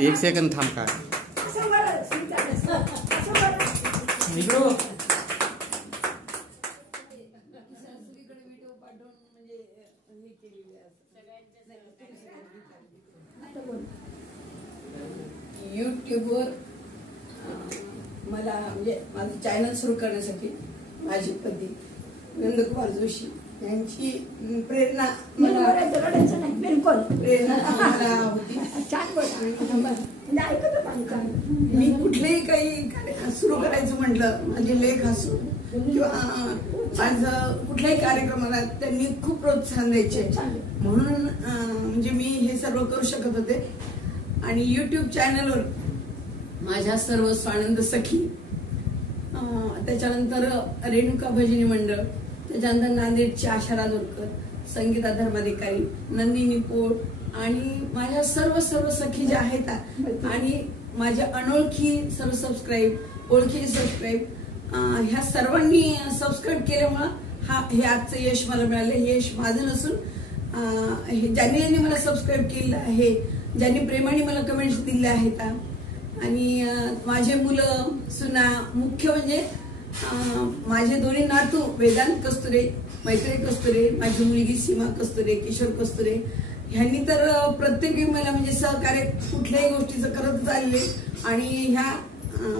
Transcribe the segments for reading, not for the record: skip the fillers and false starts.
एक सेकंद थांब का यूट्यूबवर मला म्हणजे माझं चॅनल सुरू करण्यासाठी माझी पती नंदकुमार जोशी यांची प्रेरणा मला होती. मी कुठलेही काही सुरू करायचं म्हटलं, माझे लेख असो किंवा माझं कुठल्याही कार्यक्रमाला त्यांनी खूप प्रोत्साहन द्यायचे, म्हणून म्हणजे मी हे सर्व करू शकत होते. आणि युट्यूब चॅनलवर माझ्या सर्व स्वानंद सखी, त्याच्यानंतर रेणुका भजनी मंडळ, त्याच्यानंतर नांदेडची आशा राजोरकर, संगीता धर्माधिकारी, नंदिनी पोट आणि माझ्या सर्व सखी ज्या आहेत आणि माझ्या अनोळखी सर्व सबस्क्राईब, ओळखी सबस्क्राईब, ह्या सर्वांनी सबस्क्राईब केल्यामुळं हे आजचं यश मला मिळालं. हे यश माझं नसून ज्यांनी मला सबस्क्राईब केलं आहे, ज्यांनी प्रेमाने मला कमेंट्स दिल्या आहेत आणि माझे मुलं सुना, मुख्य म्हणजे माझे दोन्ही नातू वेदांत कस्तुरे, मैत्री कस्तुरे, माझी मुलगी सीमा कस्तुरे, किशोर कस्तुरे, ह्यांनी तर प्रत्येकी मला म्हणजे सहकार्य कुठल्याही गोष्टीचं करत चालले. आणि ह्या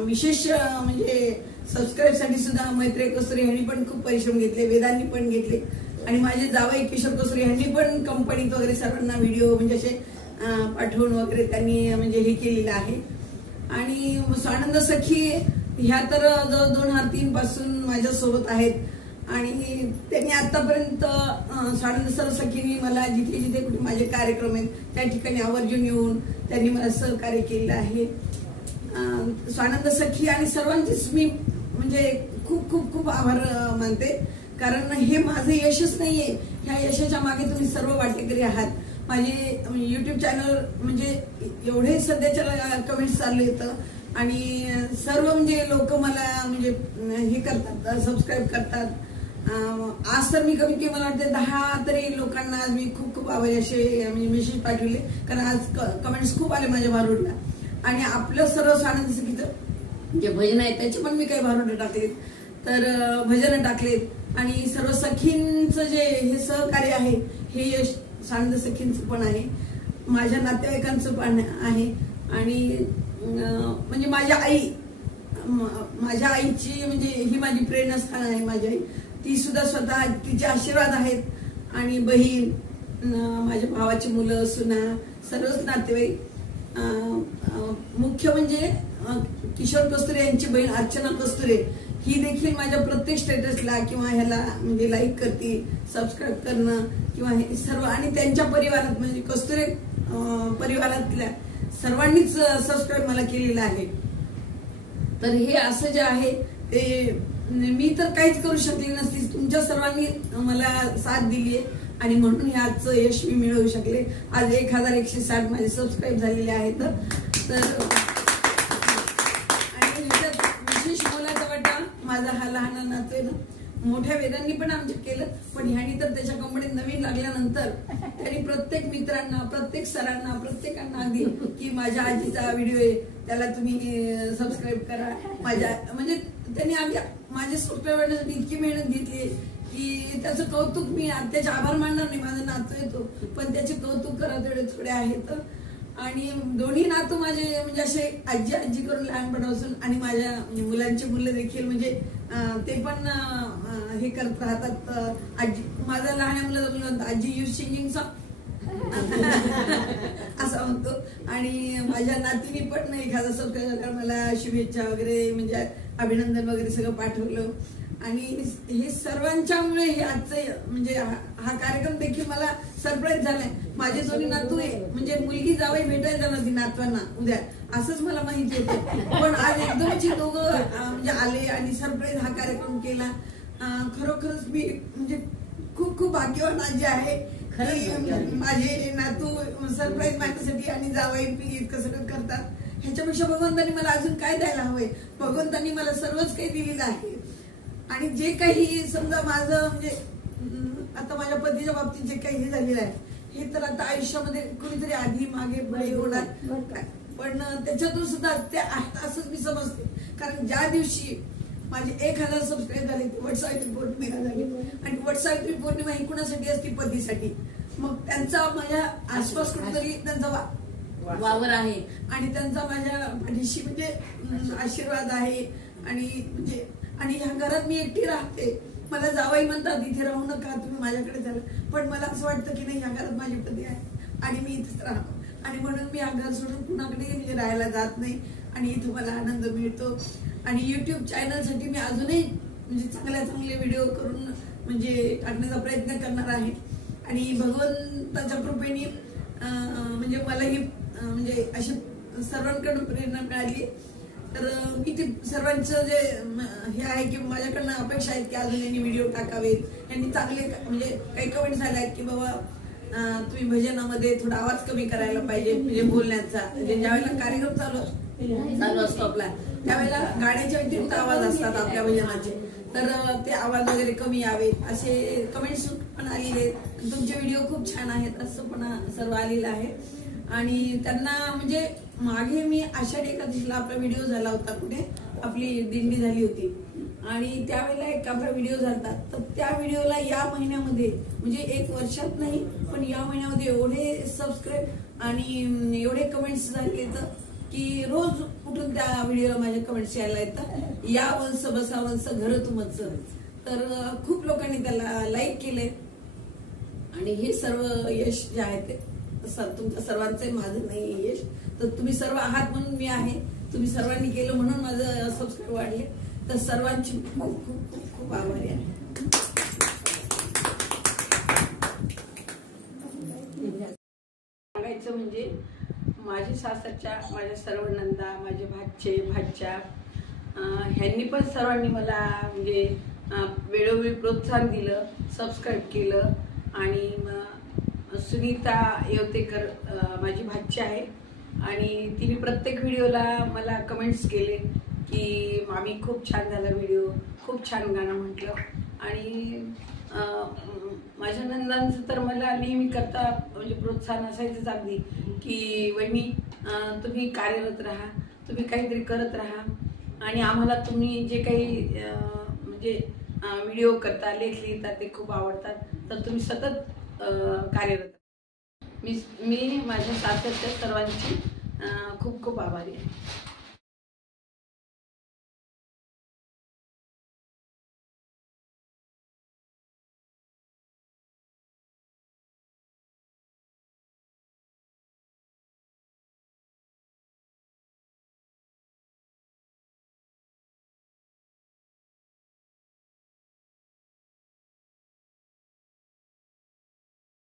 विशेष म्हणजे सबस्क्राईबसाठी सुद्धा मैत्री कस्तुरे ह्यांनी पण खूप परिश्रम घेतले, वेदांनी पण घेतले आणि माझे जावई किशोर कस्तुरे ह्यांनी पण कंपनीत वगैरे सर्वांना व्हिडिओ म्हणजे असे पाठवून वगैरे त्यांनी म्हणजे हे केलेलं आहे. आणि स्वानंद सखी ह्या तर जवळ 2003 पासून माझ्या सोबत आहेत आणि त्यांनी आतापर्यंत स्वानंद सखींनी मला जिथे जिथे कुठे माझे कार्यक्रम आहेत त्या ठिकाणी आवर्जून येऊन त्यांनी मला सहकार्य केलेलं आहे. स्वानंद सखी आणि सर्वांचीच मी म्हणजे खूप खूप खूप आभार मानते, कारण हे माझं यशच नाहीये, ह्या यशाच्या मागे तुम्ही सर्व वाटेकरी आहात. माझे युट्यूब चॅनल म्हणजे एवढे सध्याच्या कमेंट्स चालले आहेत आणि सर्व म्हणजे लोक मला म्हणजे हे करतात, सबस्क्राईब करतात. आज तर मी कमी की मला वाटते 10 तरी लोकांना आज मी खूप खूप आभारी असे म्हणजे मेसेज पाठवले, कारण आज कमेंट्स खूप आले माझ्या भारूडला. आणि आपलं सर्व स्वानंद सखीचं जे भजन आहे त्याचे पण मी काही भारूड टाकलेत, तर भजन टाकलेत आणि सर्व सखींचं जे हे सहकार्य आहे हे यश स्वानंद सखींचं पण आहे, माझ्या नातेवाईकांचं पण आहे. आणि म्हणजे माझ्या आईची म्हणजे ही माझी प्रेरणास्थान आहे. माझी आई ती सुद्धा स्वतः तिचे आशीर्वाद आहेत आणि बहीण, माझ्या भावाची मुलं, सुना, सर्वच नातेवाईक. मुख्य म्हणजे किशोर कस्तुरे यांची बहीण अर्चना कस्तुरे ही देखील माझ्या प्रत्येक स्टेटसला किंवा ह्याला म्हणजे लाईक करते, सबस्क्राईब करणं किंवा हे सर्व. आणि त्यांच्या परिवारात म्हणजे कस्तुरे परिवारातल्या सर्वांनीच सबस्क्राईब मला केलेलं आहे. तर हे असं जे आहे ते मी तर काहीच करू शकले नसती, तुमच्या सर्वांनी मला साथ दिली आहे आणि म्हणून हे आजचं यश मी मिळवू शकले. आज 1160 माझे सबस्क्राईब झालेले आहेत. तर माझा हा लहान नातू आहे ना, मोठ्या वेदांनी पण आमच्या केलं, पण ह्यानी तर त्याच्या कंपनीत नवीन लागल्यानंतर त्यांनी प्रत्येक मित्रांना, प्रत्येक सरांना, प्रत्येकांना अगदी की माझ्या आजीचा व्हिडिओ आहे त्याला तुम्ही सबस्क्राईब करा. माझ्या म्हणजे त्यांनी आमच्या माझे सबस्क्राईब करण्यासाठी इतकी मेहनत घेतली की त्याचं कौतुक मी त्याचे आभार मानणार नाही. माझा नातू येतो पण त्याचे कौतुक करा तेवढे थोडे आहेत. आणि दोन्ही नातू माझे म्हणजे असे आजी करून लहानपणापासून आणि माझ्या मुलांचे मुलं देखील म्हणजे ते पण हे करत राहतात. आजी माझा लहान मुलाचा मुलगा म्हणतो आजी यू सिंगिंग सॉन्ग असं म्हणतो. आणि माझ्या नातीने पण एखादा सबस्क्राईब मला शुभेच्छा वगैरे म्हणजे अभिनंदन वगैरे सगळं पाठवलं. आणि हे सर्वांच्यामुळे हे आजचं म्हणजे हा कार्यक्रम देखील मला सरप्राईज झालाय. माझे दोन्ही नातू म्हणजे मुलगी जावई भेटायला जाणार ती नातवांना उद्या असंच मला माहिती होतं, पण आज एकदमच हे दोघं म्हणजे आले आणि सरप्राईज हा कार्यक्रम केला. खरोखरच मी म्हणजे खूप खूप भाग्यवान आजी आहे. माझे नातू सरप्राईज माझ्यासाठी आणि जावई इतकं सगळं करतात. ह्याच्यापेक्षा भगवंतांनी मला अजून काय द्यायला हवंय. भगवंतांनी मला सर्वच काही दिलेलं आहे आणि जे काही समजा माझं म्हणजे आता माझ्या पतीच्या बाबतीत जे काही हे झालेलं आहे हे तर आता आयुष्यामध्ये कुणीतरी आधी मागे पुढे होणार, पण त्याच्यातून सुद्धा ते आहे असंच मी समजते. कारण ज्या दिवशी माझे 1000 सबस्क्राईब झाले ते वटसावित्री पौर्णिमेला झाले, आणि वटसावित्री पौर्णिमा ही कुणासाठी असते? पतीसाठी. मग त्यांचा माझ्या आसपास कुठेतरी त्यांचा वावर आहे आणि त्यांचा माझ्या पाठीशी म्हणजे आशीर्वाद आहे. आणि म्हणजे आणि ह्या घरात मी एकटी राहते. मला जावई म्हणतात इथे राहू नका, तुम्ही माझ्याकडे झालं, पण मला असं वाटतं की नाही, ह्या घरात माझी पती आहे आणि मी इथेच राहतो. आणि म्हणून मी हा घर सोडून कुणाकडे म्हणजे राहायला जात नाही आणि इथं मला आनंद मिळतो. आणि युट्यूब चॅनलसाठी मी अजूनही म्हणजे चांगले व्हिडिओ करून म्हणजे टाकण्याचा प्रयत्न करणार आहे. आणि भगवंताच्या कृपेने म्हणजे मलाही म्हणजे अशी सर्वांकडून प्रेरणा मिळाली. तर मी ते सर्वांचं जे हे आहे की माझ्याकडनं अपेक्षा आहेत की अजून यांनी व्हिडिओ टाकावेत, यांनी चांगले म्हणजे काही कमेंट्स झाले आहेत की बाबा तुम्ही भजनामध्ये थोडा आवाज कमी करायला पाहिजे, म्हणजे बोलण्याचा. म्हणजे ज्यावेळेला कार्यक्रम चालू असतो आपला त्यावेळेला गाण्याच्या व्यतिरिक्त आवाज असतात आपल्या भजनाचे, तर ते आवाज वगैरे कमी यावेत असे कमेंट्स पण आलेले. तुमचे व्हिडिओ खूप छान आहेत असं पण सर्व आलेलं आहे. आणि त्यांना म्हणजे मागे मी आषाढी एकादशीला आपला व्हिडिओ झाला होता, कुठे आपली दिंडी झाली होती आणि त्यावेळेला एक आपला व्हिडिओ झाला, तर त्या व्हिडिओला या महिन्यामध्ये म्हणजे 1 वर्षात नाही पण या महिन्यामध्ये एवढे सबस्क्राईब आणि एवढे कमेंट्स झाले की रोज उठून त्या व्हिडिओला माझ्या कमेंट्स यायला येतात, या वंश बसा वंश घर तुमच. तर खूप लोकांनी त्याला लाईक केलंय आणि हे सर्व यश जे आहे ते तुमच्या सर्वांचं, माझं नाही यश. तर तुम्ही सर्व आहात म्हणून मी आहे, तुम्ही सर्वांनी केलं म्हणून माझं सबस्क्राईब वाढले. तर सर्वांची खूप खूप खूप खूप आभारी आहे. सांगायचं म्हणजे माझ्या सासरच्या माझ्या सर्व नंदा, माझे भाचे भाच्या ह्यांनी पण सर्वांनी मला म्हणजे वेळोवेळी प्रोत्साहन दिलं, सबस्क्राईब केलं. आणि सुनीता येवतेकर माझी भाची आहे आणि तिने प्रत्येक व्हिडिओला मला कमेंट्स केले की मामी खूप छान झाला व्हिडिओ, खूप छान गाणं म्हटलं. आणि माझ्या नंदांचं तर मला नेहमी करता म्हणजे प्रोत्साहन असायचंच अगदी की वहिनी तुम्ही कार्यरत राहा, तुम्ही काहीतरी करत राहा आणि आम्हाला तुम्ही जे काही म्हणजे व्हिडिओ करता, लेख लिहिता ते खूप आवडतात, तर तुम्ही सतत कार्यरत. मी माझ्या सासरच्या सर्वांची खूप खूप आभारी आहे.